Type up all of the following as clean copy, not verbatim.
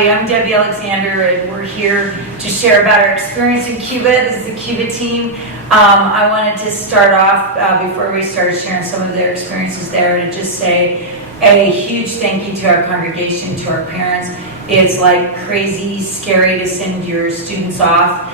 Hi, I'm Debbie Alexander, and we're here to share about our experience in Cuba. This is the Cuba team. I wanted to start off, before we started sharing some of their experiences there, to just say a huge thank you to our congregation, to our parents. It's like crazy, scary to send your students off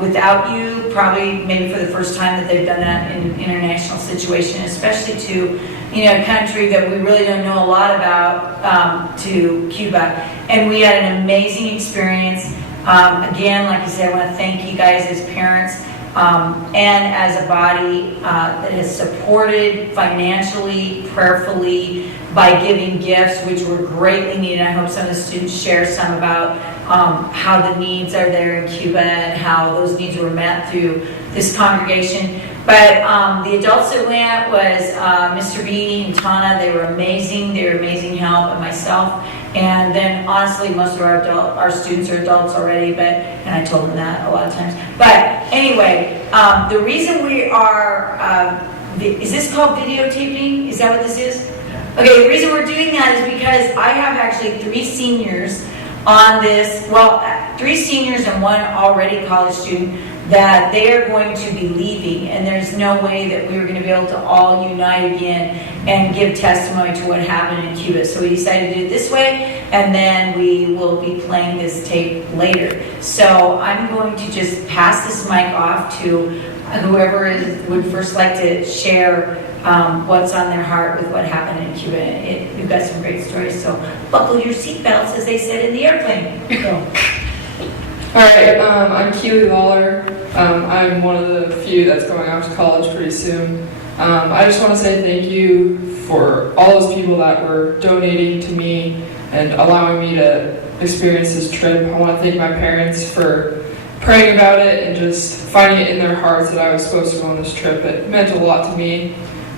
without you, probably maybe for the first time that they've done that in an international situation, especially to a country that we really don't know a lot about, to Cuba. And we had an amazing experience. Again, like I said, I want to thank you guys as parents and as a body that has supported financially, prayerfully, by giving gifts, which were greatly needed. I hope some of the students share some about how the needs are there in Cuba and how those needs were met through this congregation. But the adults that went was Mr. B and Tana. They were amazing. They were amazing help, and myself. And then honestly, most of our students are adults already, and I told them that a lot of times. But anyway, the reason we are, is this called videotaping? Is that what this is? Okay, the reason we're doing that is because I have actually 3 seniors on this, well, 3 seniors and 1 already college student that they are going to be leaving, and there's no way that we were going to be able to all unite again and give testimony to what happened in Cuba. So we decided to do it this way, and then we will be playing this tape later. So I'm going to just pass this mic off to whoever would first like to share what's on their heart with what happened in Cuba. We've got some great stories, so buckle your seatbelts, as they said in the airplane. All right, I'm Keely Lawler. I'm one of the few that's going off to college pretty soon. I just want to say thank you for all those people that were donating to me and allowing me to experience this trip. I want to thank my parents for praying about it and just finding it in their hearts that I was supposed to go on this trip. It meant a lot to me.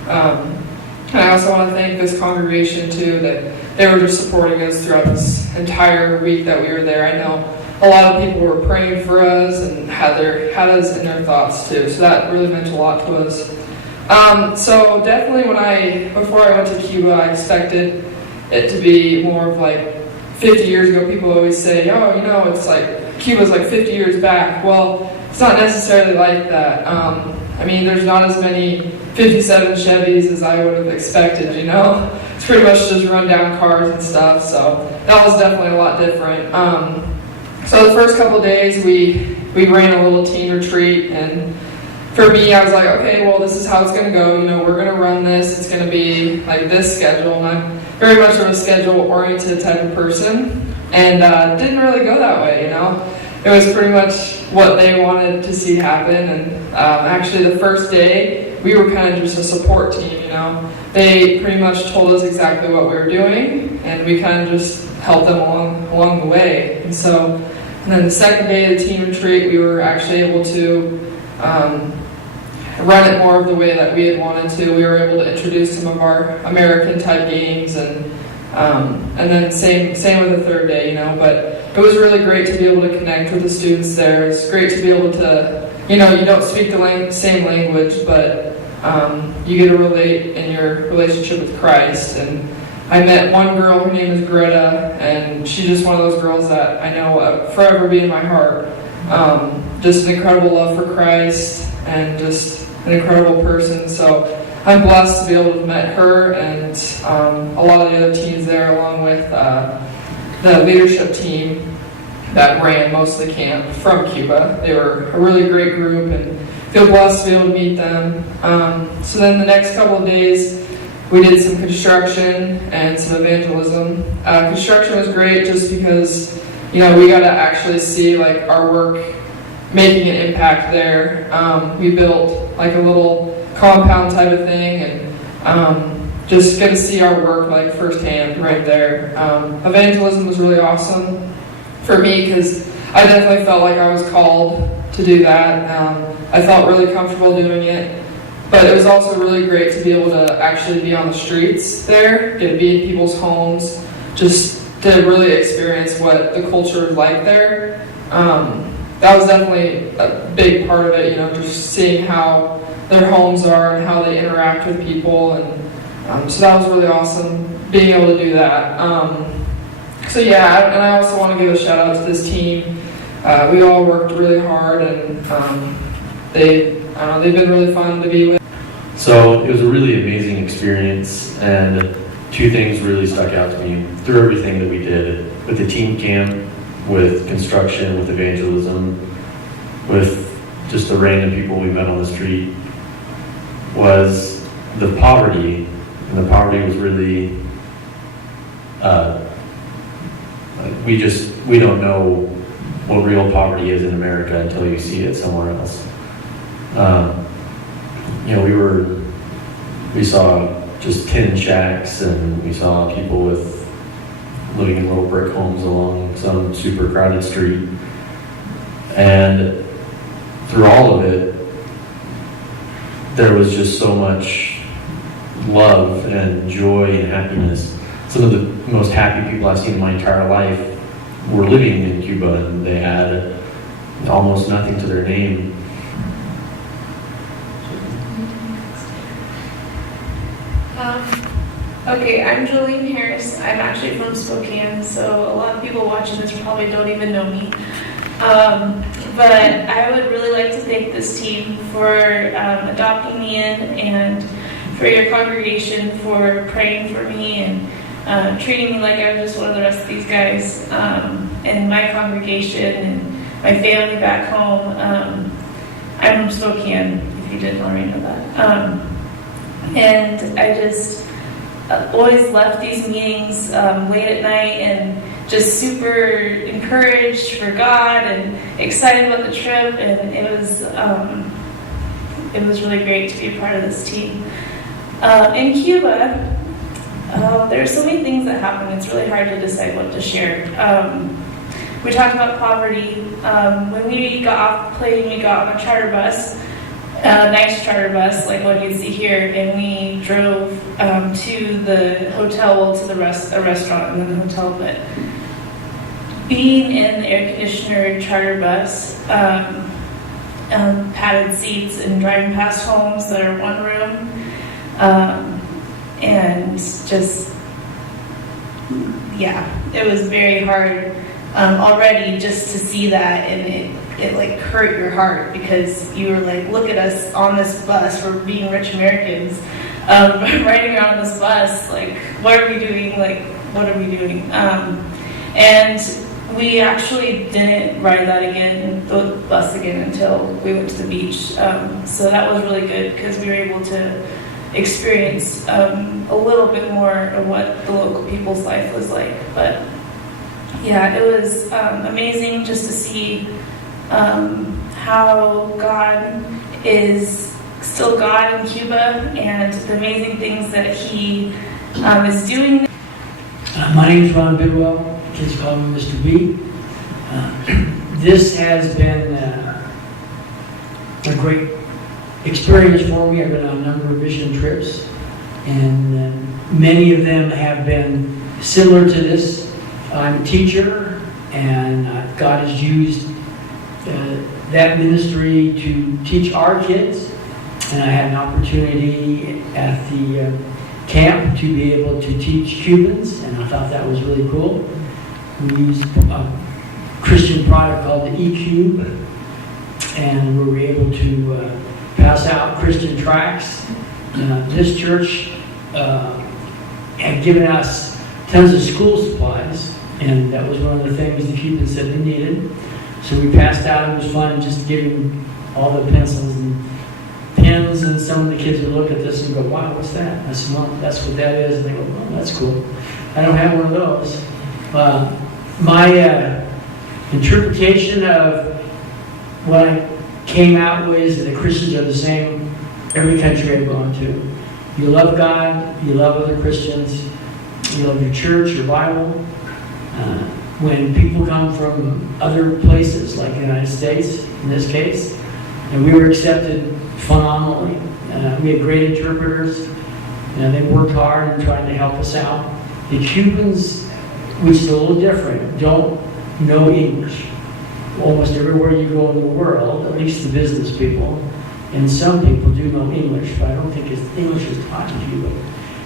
And I also want to thank this congregation too, that they were just supporting us throughout this entire week that we were there. I know a lot of people were praying for us and had us in their thoughts too, so that really meant a lot to us. So definitely before I went to Cuba, I expected it to be more of like 50 years ago. People always say, oh, it's like Cuba's like 50 years back. Well, it's not necessarily like that. I mean, there's not as many 57 Chevys as I would have expected, It's pretty much just run-down cars and stuff, so that was definitely a lot different. So the first couple of days, we ran a little teen retreat, and for me, I was like, okay, well, this is how it's going to go. We're going to run this. It's going to be like this schedule, and I'm very much of a schedule-oriented type of person, and didn't really go that way, It was pretty much what they wanted to see happen, and actually the first day, we were kind of just a support team, They pretty much told us exactly what we were doing, and we kind of just helped them along the way. And then the second day of the teen retreat, we were actually able to run it more of the way that we had wanted to. We were able to introduce some of our American-type games, and then same with the third day, But it was really great to be able to connect with the students there. It's great to be able to, you don't speak the same language, but you get to relate in your relationship with Christ. And I met one girl, her name is Greta, and she's just one of those girls that I know will forever be in my heart. Just an incredible love for Christ and just an incredible person. So I'm blessed to be able to have met her and a lot of the other teens there, along with the leadership team that ran most of the camp from Cuba. They were a really great group, and feel blessed to be able to meet them. So then the next couple of days, we did some construction and some evangelism. Construction was great just because, we got to actually see like our work making an impact there. We built like a little compound type of thing, and just get to see our work like firsthand right there. Evangelism was really awesome for me because I definitely felt like I was called to do that. I felt really comfortable doing it. But it was also really great to be able to actually be on the streets there, get to be in people's homes, just to really experience what the culture is like there. That was definitely a big part of it, just seeing how their homes are and how they interact with people. And so that was really awesome, being able to do that. So yeah, and I also want to give a shout out to this team. We all worked really hard, and they've been really fun to be with. So it was a really amazing experience, and two things really stuck out to me through everything that we did with the team camp, with construction, with evangelism, with just the random people we met on the street, was the poverty. And the poverty was really, we don't know what real poverty is in America until you see it somewhere else. We saw just tin shacks, and we saw people living in little brick homes along some super crowded street. And through all of it, there was just so much love and joy and happiness. Some of the most happy people I've seen in my entire life were living in Cuba, and they had almost nothing to their name. Okay, I'm Jolene Harris. I'm actually from Spokane, so a lot of people watching this probably don't even know me. But I would really like to thank this team for adopting me in, and for your congregation for praying for me and treating me like I was just one of the rest of these guys, and my congregation and my family back home. I'm from Spokane, if you didn't already know that. And I just always left these meetings late at night and just super encouraged for God and excited about the trip, and it was really great to be a part of this team. In Cuba, there are so many things that happen, it's really hard to decide what to share. We talked about poverty. When we got off the plane, we got on a charter bus, a nice charter bus like what you see here, and we drove to the hotel, well, to a restaurant and then the hotel. But being in the air-conditioned charter bus, padded seats, and driving past homes that are one room, and just, yeah, it was very hard already just to see that, and it like hurt your heart, because you were like, look at us on this bus, we're being rich Americans, riding around on this bus, like, what are we doing, what are we doing? And we actually didn't ride the bus again until we went to the beach, so that was really good, because we were able to experience a little bit more of what the local people's life was like. But yeah, it was amazing just to see how God is still God in Cuba, and the amazing things that He is doing. My name is Ron Bidwell. Kids call me Mr. B. This has been a great experience for me. I've been on a number of mission trips, and many of them have been similar to this. I'm a teacher, and God has used that ministry to teach our kids, and I had an opportunity at the camp to be able to teach Cubans, and I thought that was really cool. We used a Christian product called the EQ, and we were able to pass out Christian tracts. This church had given us tons of school supplies, and that was one of the things the Cubans said they needed. So we passed out. It was fun just giving all the pencils and pens, and some of the kids would look at this and go, wow, what's that? I said, well, that's what that is. And they go, oh, that's cool. I don't have one of those. My interpretation of what I came out with is that the Christians are the same every country I've gone to. You love God, you love other Christians, you love your church, your Bible. When people come from other places, like the United States, in this case, and we were accepted phenomenally. We had great interpreters, and they worked hard in trying to help us out. The Cubans, which is a little different, don't know English. Almost everywhere you go in the world, at least the business people, and some people do know English, but I don't think English is taught in Cuba.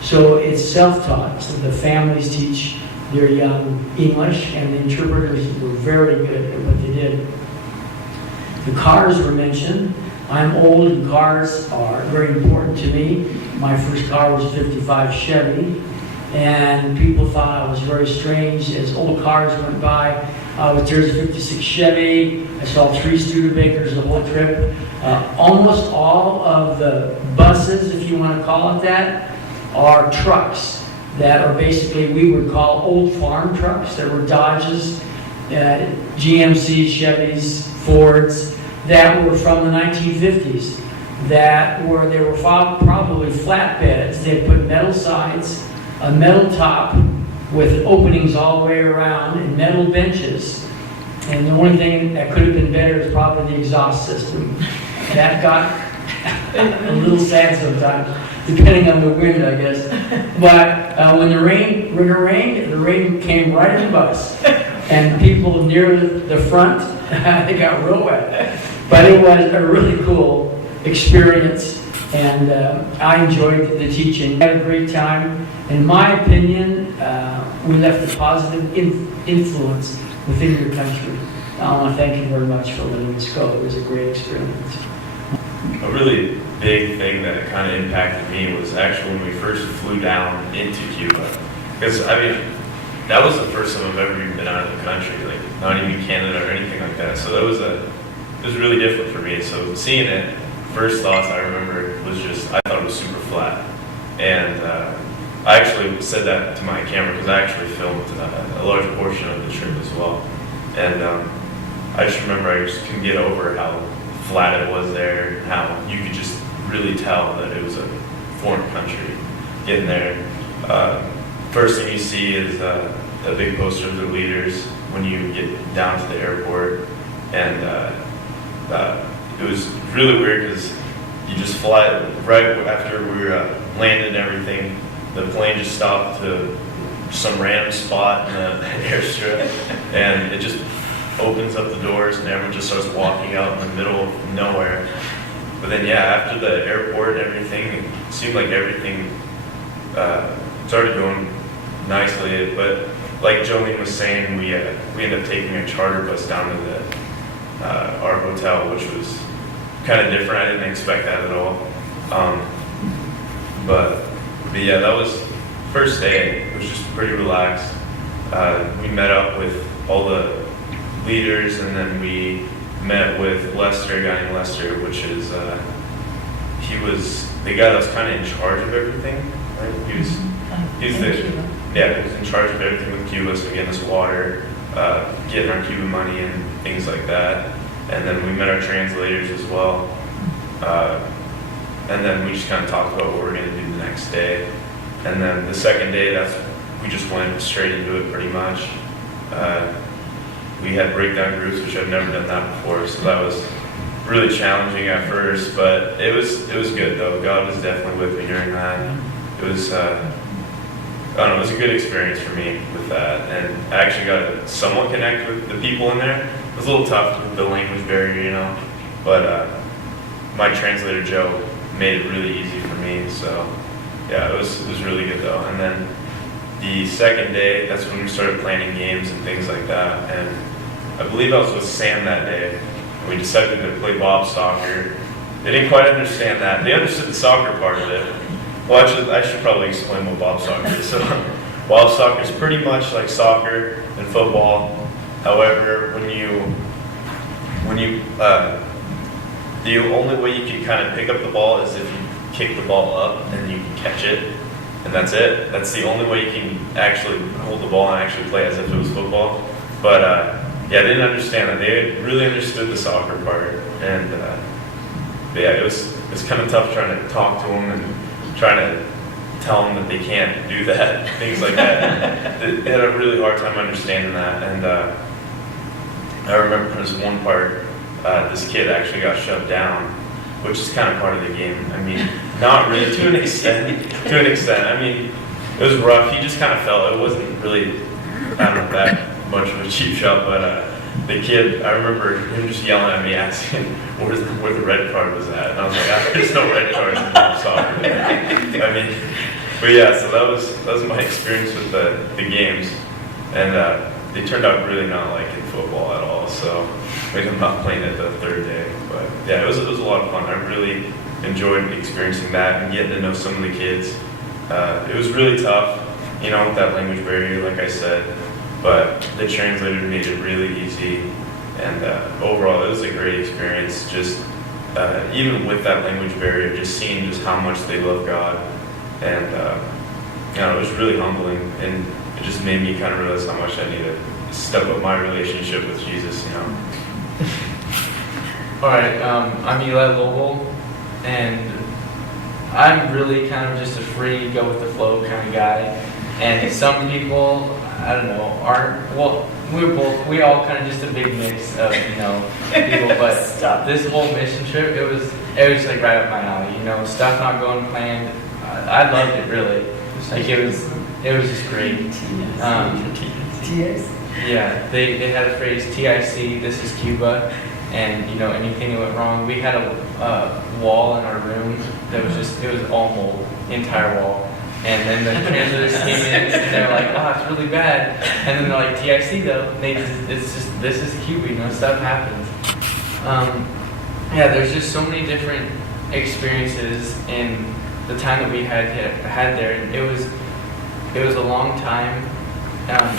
So it's self-taught. So the families teach their young English, and the interpreters were very good at what they did. The cars were mentioned. I'm old and cars are very important to me. My first car was a 55 Chevy, and people thought I was very strange as old cars went by. There's a 56 Chevy. I saw 3 Studebakers the whole trip. Almost all of the buses, if you want to call it that, are trucks that are basically, we would call old farm trucks. There were Dodges, GMCs, Chevys, Fords that were from the 1950s. They were probably flatbeds. They put metal sides, a metal top with openings all the way around, and metal benches. And the only thing that could have been better is probably the exhaust system. That got a little sad sometimes, depending on the wind, I guess. But when the rain rained, the rain came right in the bus. And people near the front, they got real wet. But it was a really cool experience, and I enjoyed the teaching. I had a great time. In my opinion, we left a positive influence within your country. I want to thank you very much for letting us go. It was a great experience. A really big thing that kind of impacted me was actually when we first flew down into Cuba. Because, I mean, that was the first time I've ever even been out of the country, like not even Canada or anything like that. So it was really different for me. So seeing it, first thoughts I remember was just, I thought it was super flat. And I actually said that to my camera because I actually filmed a large portion of the trip as well. And I just remember I just couldn't get over how flat it was there, how you could just really tell that it was a foreign country getting there. First thing you see is a big poster of the leaders when you get down to the airport. And it was really weird because you just fly right after we landed and everything. The plane just stopped to some random spot in the airstrip, and it just opens up the doors, and everyone just starts walking out in the middle of nowhere. But then, yeah, after the airport and everything, it seemed like everything started going nicely. But like Jolene was saying, we ended up taking a charter bus down to our hotel, which was kind of different. I didn't expect that at all. But yeah, that was first day. It was just pretty relaxed. We met up with all the leaders, and then we met with Lester, a guy named Lester, which is he was the guy that was kind of in charge of everything. Right? He was in charge of everything with Cuba, so getting us water, getting our Cuban money and things like that. And then we met our translators as well. And then we just kind of talked about what we were going to do the next day. And then the second day, we just went straight into it pretty much. We had breakdown groups, which I've never done that before, so that was really challenging at first, but it was good though. God was definitely with me during that. It was, I don't know, it was a good experience for me with that, and I actually got to somewhat connect with the people in there. It was a little tough with the language barrier, you know, but my translator Joe made it really easy for me. So yeah, it was really good though. And then the second day, that's when we started planning games and things like that. And I believe I was with Sam that day. We decided to play bob soccer. They didn't quite understand that. They understood the soccer part of it. Well, actually, I should probably explain what bob soccer is. So, bob soccer is pretty much like soccer and football. However, the only way you can kind of pick up the ball is if you kick the ball up and you can catch it, and that's it. That's the only way you can actually hold the ball and actually play as if it was football. But yeah, they didn't understand that. They really understood the soccer part, and yeah, it was kind of tough trying to talk to them and trying to tell them that they can't do that, things like that. They had a really hard time understanding that, and I remember there was one part, this kid actually got shoved down, which is kind of part of the game. I mean, not really to an extent. I mean, it was rough. He just kind of fell. It wasn't really, I don't know, that much of a cheap shot, but the kid, I remember him just yelling at me, asking where the red card was at. And I was like, there's no red cards in soccer. I mean, but yeah, so that was my experience with the games. And they turned out really not liking football at all, so we ended up not playing it the third day. But yeah, it was a lot of fun. I really enjoyed experiencing that and getting to know some of the kids. It was really tough, with that language barrier, like I said, but the translator made it really easy. And overall, it was a great experience. Just even with that language barrier, just seeing just how much they love God, and it was really humbling, and it just made me kind of realize how much I need to step up my relationship with Jesus. All right, I'm Eli Lowell, and I'm really kind of just a free, go with the flow kind of guy. And some people, I don't know, aren't. Well, we all kind of just a big mix of people. But this whole mission trip, it was like right up my alley. Stuff not going planned. I loved it really. Like it was just great. Yeah, they had a phrase TIC. This is Cuba. And anything that went wrong, we had a wall in our room that was it was all mold, entire wall. And then the translators came in and they're like, "Wow, it's really bad." And then they're like, "TIC though, this is Cuba, stuff happens." Yeah, there's just so many different experiences in the time that we had there, and it was a long time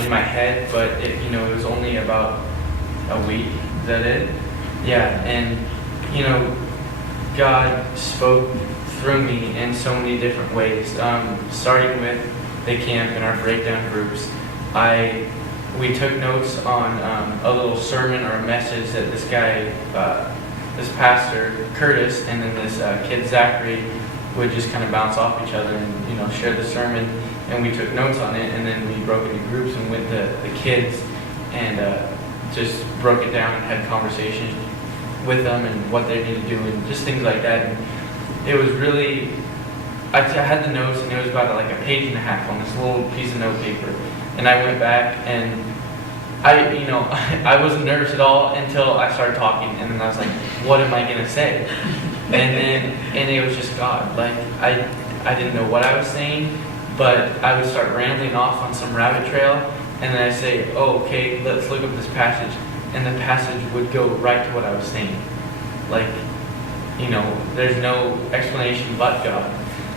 in my head, but it was only about a week. Is that it? Yeah, and God spoke through me in so many different ways. Starting with the camp and our breakdown groups, we took notes on a little sermon or a message that this guy, this pastor Curtis, and then this kid Zachary would just kind of bounce off each other and share the sermon, and we took notes on it, and then we broke into groups and with the kids and just broke it down and had conversations with them and what they need to do and just things like that. And it was really, I had the notes, and it was about like a page and a half on this little piece of note paper. And I went back and I wasn't nervous at all until I started talking, and then I was like, what am I gonna say? And it was just God. Like I didn't know what I was saying, but I would start rambling off on some rabbit trail, and then I'd say, oh, okay, let's look up this passage. And the passage would go right to what I was saying. Like, there's no explanation but God.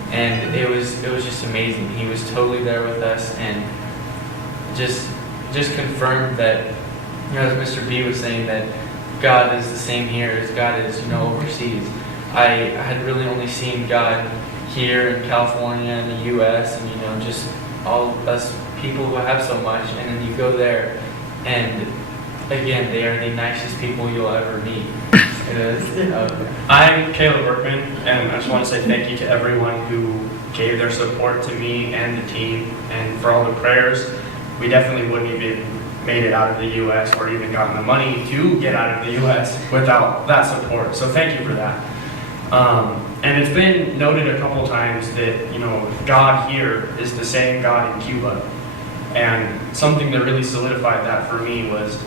And it was just amazing. He was totally there with us, and just confirmed that, as Mr. B was saying, that God is the same here as God is, overseas. I had really only seen God here in California and the U.S. and, just all us people who have so much, and then you go there, and again, they are the nicest people you'll ever meet. It is. I'm Caleb Workman, and I just want to say thank you to everyone who gave their support to me and the team, and for all the prayers. We definitely wouldn't even made it out of the U.S. or even gotten the money to get out of the U.S. without that support. So thank you for that. And it's been noted a couple times that God here is the same God in Cuba, and something that really solidified that for me was.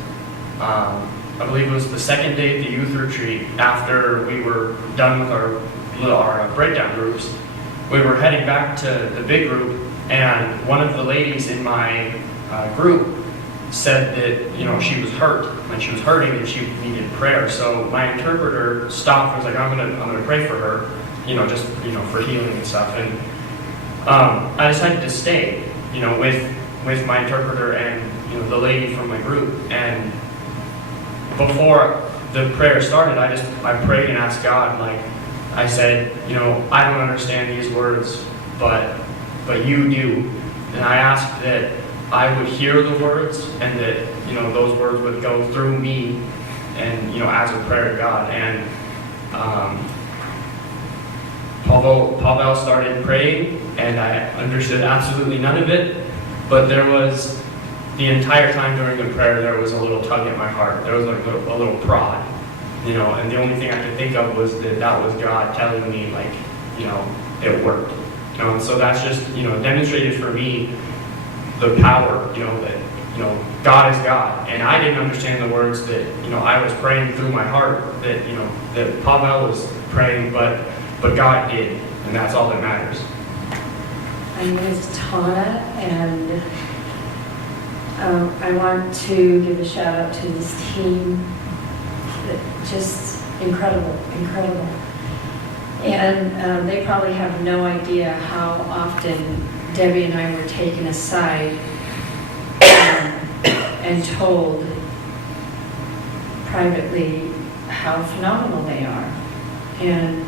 I believe it was the second day at the youth retreat after we were done with our breakdown groups. We were heading back to the big group, and one of the ladies in my group said that she was hurt, and she was hurting, and she needed prayer. So my interpreter stopped and was like, I'm gonna pray for her, just for healing and stuff. And I decided to stay, with my interpreter and the lady from my group. And before the prayer started, I prayed and asked God, I said, I don't understand these words, but you do. And I asked that I would hear the words, and that, those words would go through me, and, as a prayer to God. And Pavel started praying, and I understood absolutely none of it, but there was, the entire time during the prayer, there was a little tug at my heart. There was like a little prod, and the only thing I could think of was that was God telling me, it worked. And so that's just, demonstrated for me the power, that, God is God. And I didn't understand the words that, I was praying through my heart, that, that Pavel was praying, but God did, and that's all that matters. My name is Tana, and I want to give a shout out to this team. Just incredible, incredible. And they probably have no idea how often Debbie and I were taken aside and told privately how phenomenal they are. And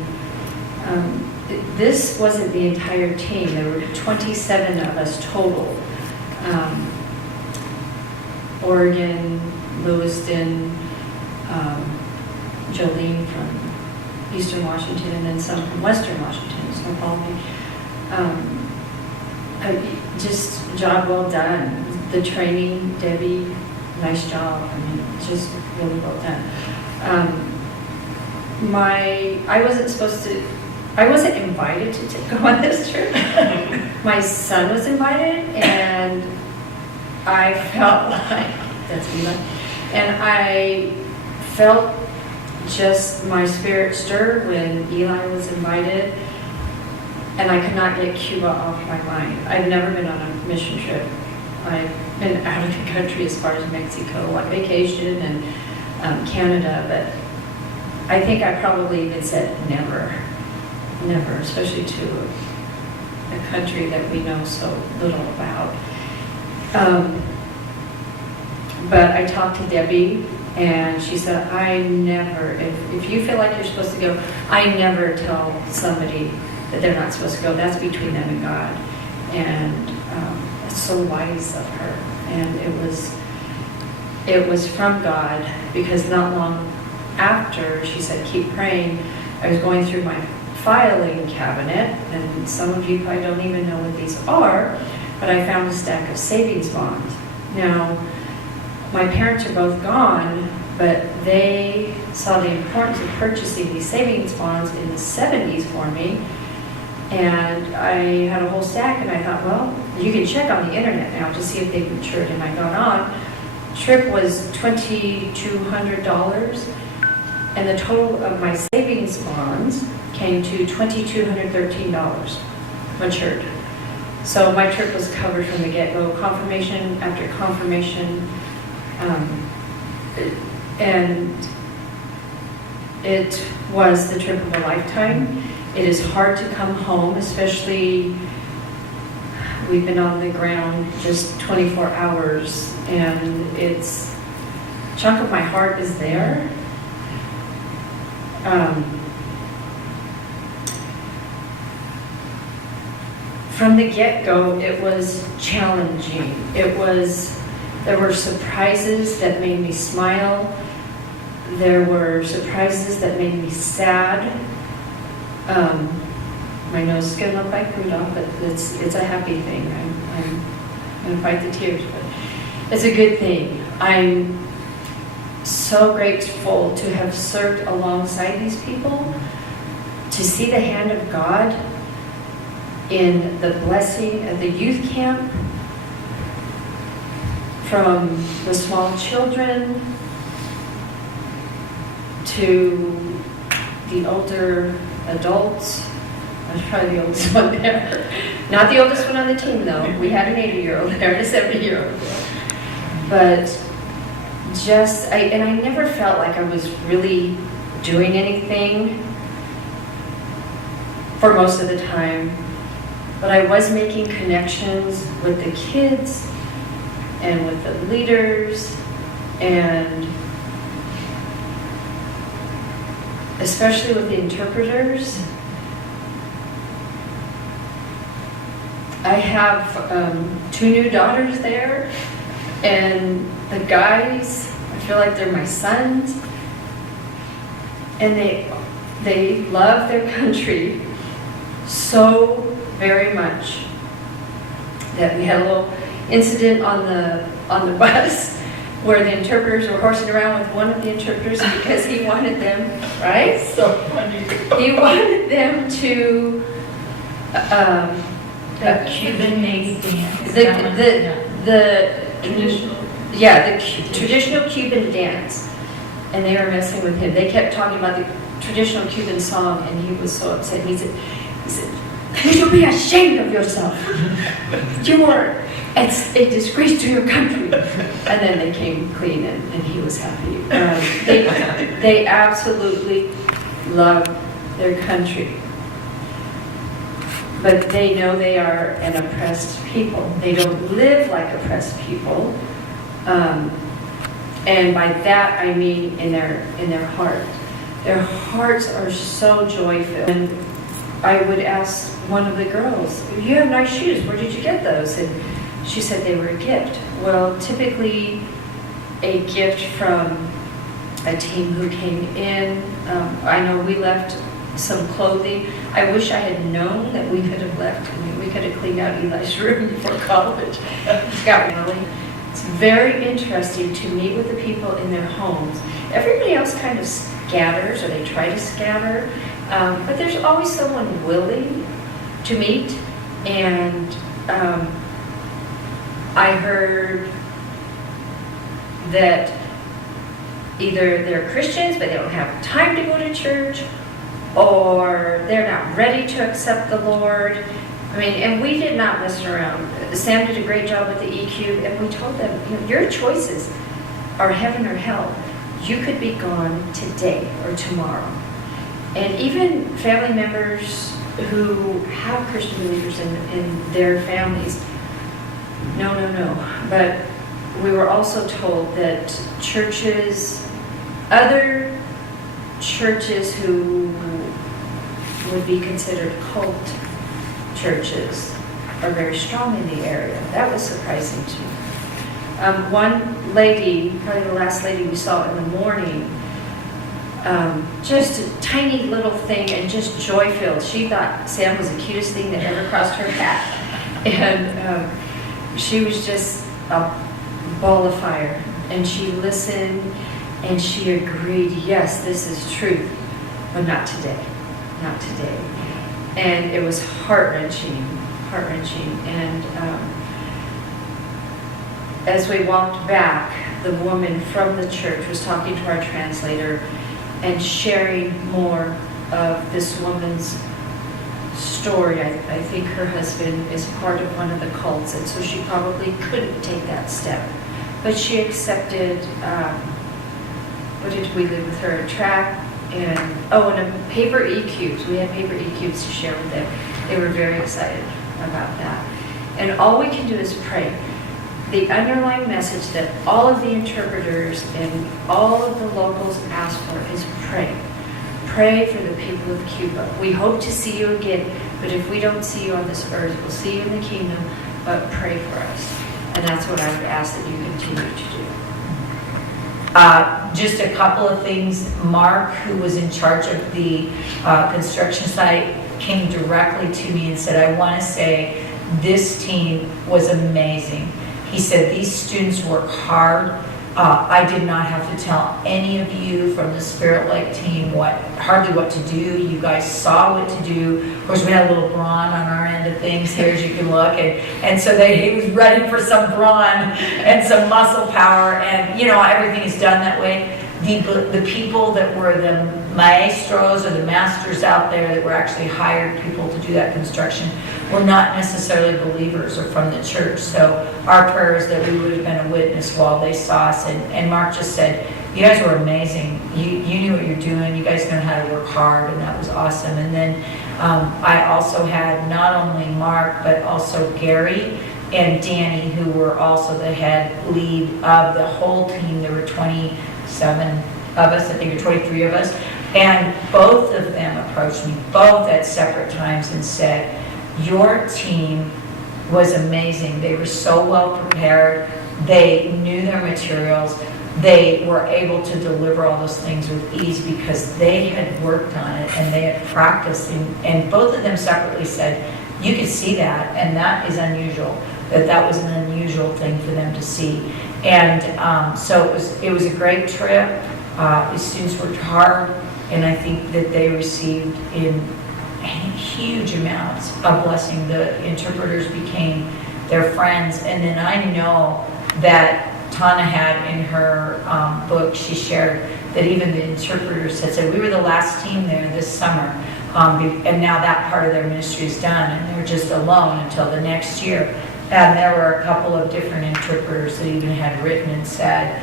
this wasn't the entire team. There were 27 of us total. Oregon, Lewiston, Jolene from Eastern Washington, and then some from Western Washington, Snoqualmie. Just job well done. The training, Debbie, nice job. I mean, just really well done. I wasn't invited to go on this trip. My son was invited, and I felt like, that's Eli, and I felt just my spirit stir when Eli was invited, and I could not get Cuba off my mind. I've never been on a mission trip. I've been out of the country as far as Mexico on vacation and Canada, but I think I probably even said never, especially to a country that we know so little about. But I talked to Debbie, and she said, I never, if you feel like you're supposed to go, I never tell somebody that they're not supposed to go. That's between them and God. And it's so wise of her. And it was from God, because not long after she said, keep praying, I was going through my filing cabinet, and some of you probably don't even know what these are, but I found a stack of savings bonds. Now, my parents are both gone, but they saw the importance of purchasing these savings bonds in the 70s for me. And I had a whole stack, and I thought, well, you can check on the internet now to see if they've matured. And I got on. Trip was $2,200, and the total of my savings bonds came to $2,213 matured. So my trip was covered from the get-go, confirmation after confirmation. And it was the trip of a lifetime. It is hard to come home, especially we've been on the ground just 24 hours, and a chunk of my heart is there. From the get-go, it was challenging. There were surprises that made me smile. There were surprises that made me sad. My nose is going to look like Rudolph, but it's a happy thing. I'm going to fight the tears, but it's a good thing. I'm so grateful to have served alongside these people, to see the hand of God in the blessing of the youth camp, from the small children to the older adults. I was probably the oldest one there. Not the oldest one on the team, though. We had an 80-year-old there and a 70-year-old there. But I never felt like I was really doing anything for most of the time. But I was making connections with the kids and with the leaders, and especially with the interpreters. I have 2 new daughters there, and the guys, I feel like they're my sons, and they love their country so very much that we had a little incident on the bus where the interpreters were horsing around with one of the interpreters because he wanted them, right? So funny. He wanted them to The Cuban made dance. the traditional Cuban dance, and they were messing with him. They kept talking about the traditional Cuban song, and he was so upset. He said, "You should be ashamed of yourself. It's a disgrace to your country. And then they came clean and he was happy. They absolutely love their country. But they know they are an oppressed people. They don't live like oppressed people. And by that I mean in their heart. Their hearts are so joy-filled. And I would ask one of the girls, you have nice shoes, where did you get those? And she said they were a gift. Well, typically a gift from a team who came in. I know we left some clothing. I wish I had known that we could have left. I mean, we could have cleaned out Eli's room before college. It's got really. It's very interesting to meet with the people in their homes. Everybody else kind of scatters, or they try to scatter, but there's always someone willing to meet. And I heard that either they're Christians, but they don't have time to go to church, or they're not ready to accept the Lord. I mean, and we did not mess around. Sam did a great job with the EQ, and we told them, you know, your choices are heaven or hell. You could be gone today or tomorrow. And even family members who have Christian believers in their families, no. But we were also told that churches, other churches who would be considered cult churches, are very strong in the area. That was surprising to me. One lady, probably the last lady we saw in the morning, just a tiny little thing and just joy-filled. She thought Sam was the cutest thing that ever crossed her path. And she was just a ball of fire. And she listened and she agreed, yes, this is truth, but not today. Not today. And it was heart-wrenching. And as we walked back, the woman from the church was talking to our translator and sharing more of this woman's story. I think her husband is part of one of the cults, and so she probably couldn't take that step. But she accepted, what did we leave with her? A tract and a paper E-cubes. We had paper E-cubes to share with them. They were very excited about that. And all we can do is pray. The underlying message that all of the interpreters and all of the locals ask for is pray. Pray for the people of Cuba. We hope to see you again, but if we don't see you on this earth, we'll see you in the kingdom, but pray for us. And that's what I would ask that you continue to do. Just a couple of things. Mark, who was in charge of the construction site, came directly to me and said, I want to say this team was amazing. He said, these students work hard. I did not have to tell any of you from the Spirit Lake team hardly what to do. You guys saw what to do. Of course, we had a little brawn on our end of things here, as you can look. And so he was ready for some brawn and some muscle power. And, everything is done that way. The people that were the maestros or the masters out there that were actually hired people to do that construction were not necessarily believers or from the church. So our prayer is that we would have been a witness while they saw us. And Mark just said, you guys were amazing. You knew what you're doing. You guys know how to work hard, and that was awesome. And then I also had not only Mark, but also Gary and Danny, who were also the head lead of the whole team. There were 27 of us, I think, or 23 of us. And both of them approached me, both at separate times, and said, your team was amazing. They were so well prepared. They knew their materials. They were able to deliver all those things with ease because they had worked on it and they had practiced. And both of them separately said, you could see that, and that is unusual. That was an unusual thing for them to see. And so it was a great trip. The students worked hard, and I think that they received in huge amounts of blessing. The interpreters became their friends. And then I know that Tana had in her book, she shared that even the interpreters had said, we were the last team there this summer, and now that part of their ministry is done, and they're just alone until the next year. And there were a couple of different interpreters that even had written and said,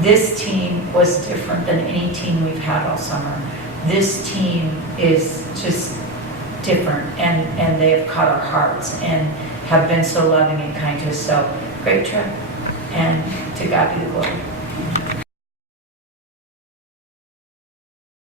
this team was different than any team we've had all summer. This team is just different, and they have caught our hearts and have been so loving and kind to us. So, great trip, and to God be the glory.